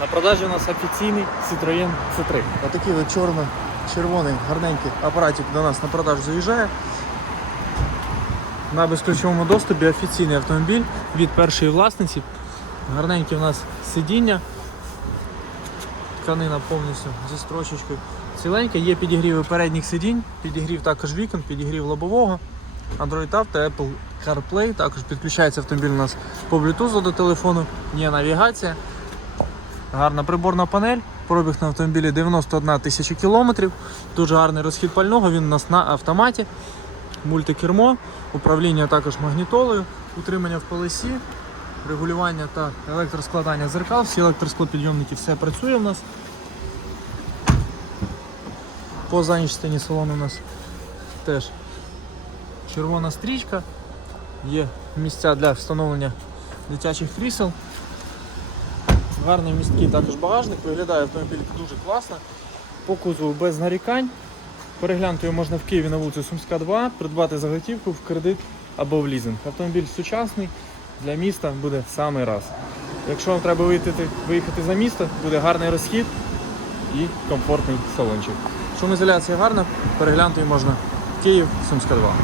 На продажі у нас офіційний Citroën C3. Отакий от чорно-червоний гарненький апаратик до нас на продаж заїжджає. На безключовому доступі офіційний автомобіль від першої власниці. Гарненькі у нас сидіння. Тканина повністю зі строчечкою. Ціленька, є підігріви передніх сидінь, підігрів також вікон, підігрів лобового. Android Auto, Apple CarPlay, також підключається автомобіль у нас по Bluetooth до телефону, є навігація. Гарна приборна панель, пробіг на автомобілі 91 тисяча кілометрів. Дуже гарний розхід пального, він у нас на автоматі мультикермо, управління також магнітолою, утримання в колесі, регулювання та електроскладання зеркал, всі електросклопідйомники, все працює в нас. По задній частині салону у нас теж червона стрічка, є місця для встановлення дитячих крісел. Гарний місткий також багажник, виглядає автомобіль дуже класно. По кузову без нарікань. Переглянути його можна в Києві на вулиці Сумська 2, придбати за готівку в кредит або в лізинг. Автомобіль сучасний, для міста буде в самий раз. Якщо вам треба виїхати, за місто, буде гарний розхід і комфортний салончик. Шумоізоляція гарна, переглянути її можна Київ, Сумська 2.